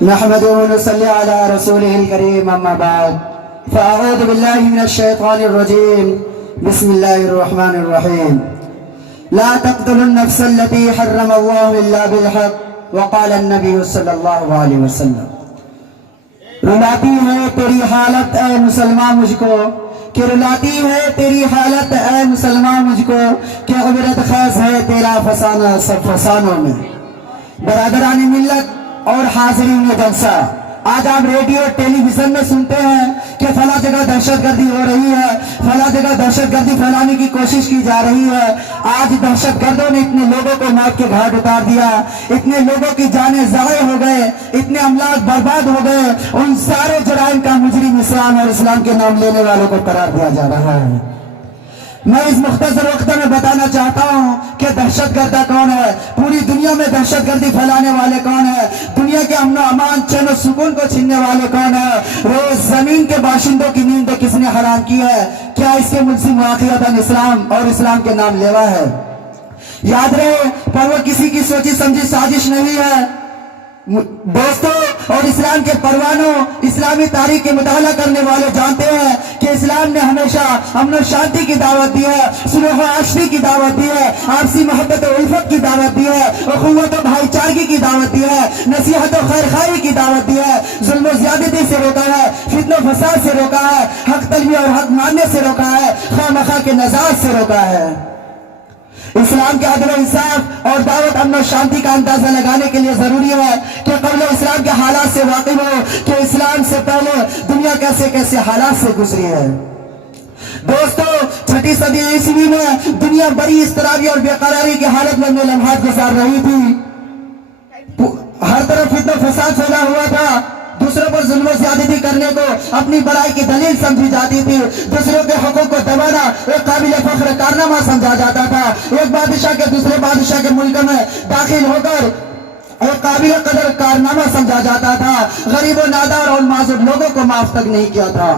نحمده ونصلي على رسوله الكريم أما بعد فأعوذ بالله من الشيطان الرجيم بسم الله الرحمن الرحيم لا تقتلوا النفس التي حرم الله إلا بالحق وقال النبي صلى الله عليه وسلم رلاتی ہے تیری حالت اے مسلمان مجھ کو کہ رلاتی ہے تیری حالت اے مسلمان مجھ کو کہ عبرت خیز ہے تیرا فسانہ سب فسانوں میں۔ برادران ملت اور حاضرین جلسہ، آج آپ ریڈیو ٹیلی ویژن میں سنتے ہیں کہ فلاں جگہ دہشت گردی ہو رہی ہے، فلاں جگہ دہشت گردی پھیلانے کی کوشش کی جا رہی ہے۔ آج دہشت گردوں نے اتنے لوگوں کو موت کے گھاٹ اتار دیا، اتنے لوگوں کی جانیں ضائع ہو گئے، اتنے املاک برباد ہو گئے۔ ان سارے جرائم کا مجرم اسلام اور اسلام کے نام لینے والوں کو قرار دیا جا رہا ہے۔ میں اس مختصر وقت میں بتانا چاہتا ہوں کہ دہشت گردہ کون ہے، پوری دنیا میں دہشت گردی پھیلانے والے کون ہیں، دنیا کے امن و امان چین و سکون کو چھیننے والے کون ہیں، روز زمین کے باشندوں کی نیند کس نے حرام کی ہے، کیا اس کے ملزم واقعتاً اسلام اور اسلام کے نام لیوا ہے۔ یاد رہے پر وہ کسی کی سوچی سمجھی سازش نہیں ہے دوستو، اور اسلام کے پروانوں، اسلامی تاریخ کے مطالعہ کرنے والے جانتے ہیں کہ اسلام نے ہمیشہ امن و شانتی کی دعوت دی ہے، صلح و عشری کی دعوت دی ہے، آپسی محبت و الفت کی دعوت دی ہے، اخوت و بھائی چارگی کی دعوت دی ہے، نصیحت و خیر خواہی کی دعوت دی ہے، ظلم و زیادتی سے روکا ہے، فتنہ و فساد سے روکا ہے، حق طلبی اور حق ماننے سے روکا ہے، خواہ مخواہ کے نزاعت سے روکا ہے۔ اسلام کے عدل و انصاف اور دعوت امن و شانتی کا اندازہ لگانے کے لیے ضروری ہے کہ قبل اسلام کے حالات سے واقف ہو کہ اسلام سے پہلے دنیا کیسے کیسے حالات سے گزری ہے۔ دوستو، 6 صدی عیسوی میں دنیا بڑی اضطرابی اور بے قراری کی حالت میں اپنے لمحات گزار رہی تھی۔ ہر طرف فتنہ و فساد پھیلا ہوا تھا، دوسروں پر ظلم و زیادتی کرنے کو اپنی بڑائی کی دلیل سمجھی جاتی تھی، دوسروں کے حقوق کو دبانا ایک قابل فخر کارنامہ سمجھا جاتا تھا، ایک بادشاہ کے دوسرے بادشاہ کے ملک میں داخل ہو کر ایک قابل قدر کارنامہ سمجھا جاتا تھا، غریب و نادار اور معذور لوگوں کو معاف تک نہیں کیا تھا،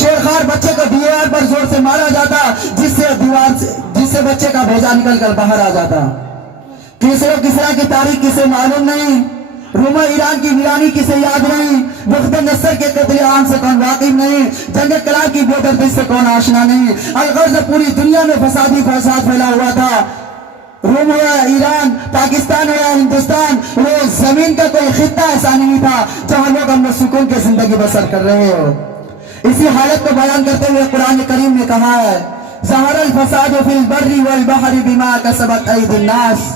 شیرخوار بچے کو دیوار پر زور سے مارا جاتا جس سے بچے کا بھیجا نکل کر باہر آ جاتا۔ کسرا کی تاریخ کسے معلوم نہیں، روما ایران کی ویرانی کسے یاد نہیں، بخت نصر کے قتل عام سے کون واقف نہیں، جنگ کلا کی بے دردی سے کون آشنا نہیں۔ الغرض پوری دنیا میں فسادی فساد پھیلا ہوا تھا، روم ہو یا ایران، پاکستان ہو یا ہندوستان، روز زمین کا کوئی خطہ ایسا نہیں تھا جہاں لوگ امن و سکون کی زندگی بسر کر رہے ہو۔ اسی حالت کو بیان کرتے ہوئے قرآن کریم نے کہا ہے ظہر الفساد فی البر والبحر بما کسبت ایدی الناس۔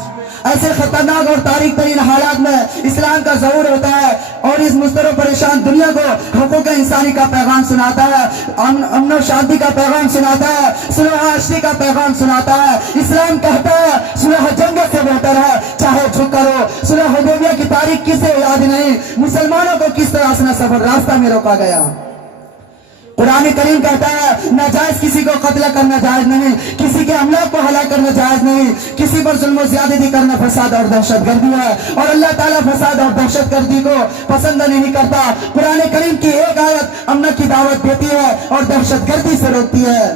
ایسے خطرناک اور تاریخ ترین حالات میں اسلام کا ظہور ہوتا ہے اور اس مضطرب و پریشان دنیا کو حقوق انسانی کا پیغام سناتا ہے، امن و شانتی کا پیغام سناتا ہے، صلح و عشری کا پیغام سناتا ہے۔ اسلام کہتا ہے صلح جنگ سے بہتر ہے چاہے جھک کرو۔ صلح حدیبیہ کی تاریخ کسے یاد نہیں، مسلمانوں کو کس طرح سے سفر راستہ میں روکا گیا۔ قرآن کریم کہتا ہے ناجائز کسی کو قتل کرنا جائز نہیں، کسی کے املاک کو ہلاک کرنا جائز نہیں، کسی پر ظلم و زیادتی کرنا فساد اور دہشت گردی ہے، اور اللہ تعالیٰ فساد اور دہشت گردی کو پسند نہیں کرتا۔ قرآن کریم کی ایک آیت امن کی دعوت دیتی ہے اور دہشت گردی سے روکتی ہے،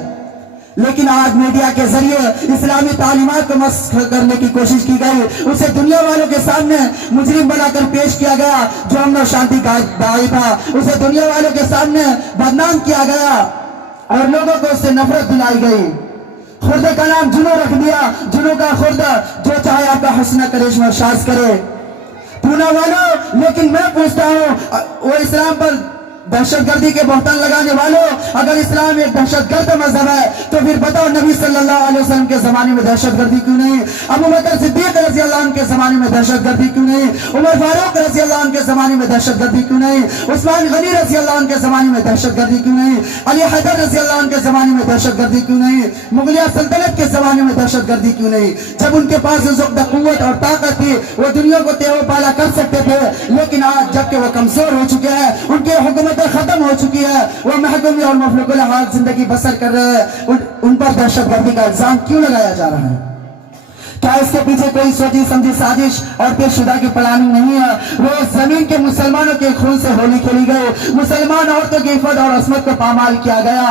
لیکن آج میڈیا کے ذریعے اسلامی تعلیمات کو مسخ کرنے کی کوشش کی گئی، اسے دنیا والوں کے سامنے مجرم بنا کر پیش کیا گیا جو امن و شانتی کا داعی تھا، اسے دنیا والوں کے سامنے بدنام کیا گیا اور لوگوں کو اس سے نفرت دلائی گئی۔ خرد کا نام جنو رکھ دیا، جنو کا خرد، جو چاہے آپ کا حسنہ کرشمہ شاز کرے۔ پونا والوں، لیکن میں پوچھتا ہوں وہ اسلام پر دہشت گردی کے بہتان لگانے والوں، اگر اسلام ایک دہشت گرد مذہب ہے تو پھر بتاؤ نبی صلی اللہ علیہ وسلم کے زمانے میں دہشت گردی کیوں نہیں، ابو بکر صدیق رضی اللہ عنہ کے زمانے میں دہشت گردی کیوں نہیں، عمر فاروق رضی اللہ عنہ کے زمانے میں دہشت گردی کیوں نہیں، عثمان غنی رضی اللہ عنہ کے زمانے میں دہشت گردی کیوں نہیں، علی حیدر رضی اللہ عنہ کے زمانے میں دہشت گردی کیوں نہیں، مغلیہ سلطنت کے زمانے میں دہشت گردی کیوں نہیں؟ جب ان کے پاس اس وقت قوت اور طاقت تھی وہ دنیا کو تیو پالا کر سکتے تھے، لیکن آج جبکہ وہ کمزور ہو چکے ہیں، ان کی حکومتیں ختم ہو چکی ہے، وہ محکومی اور مفلوک الحال زندگی بسر کر رہے ہیں، ان پر دہشت گردی کا الزام کیوں لگایا جا رہا ہے؟ کیا اس کے پیچھے کوئی سوچی سمجھی سازش اور پیش شدہ کی پلاننگ نہیں ہے؟ روز زمین کے مسلمانوں کے خون سے ہولی کھیلی گئی، مسلمان عورتوں کی عفت اور عصمت کو پامال کیا گیا،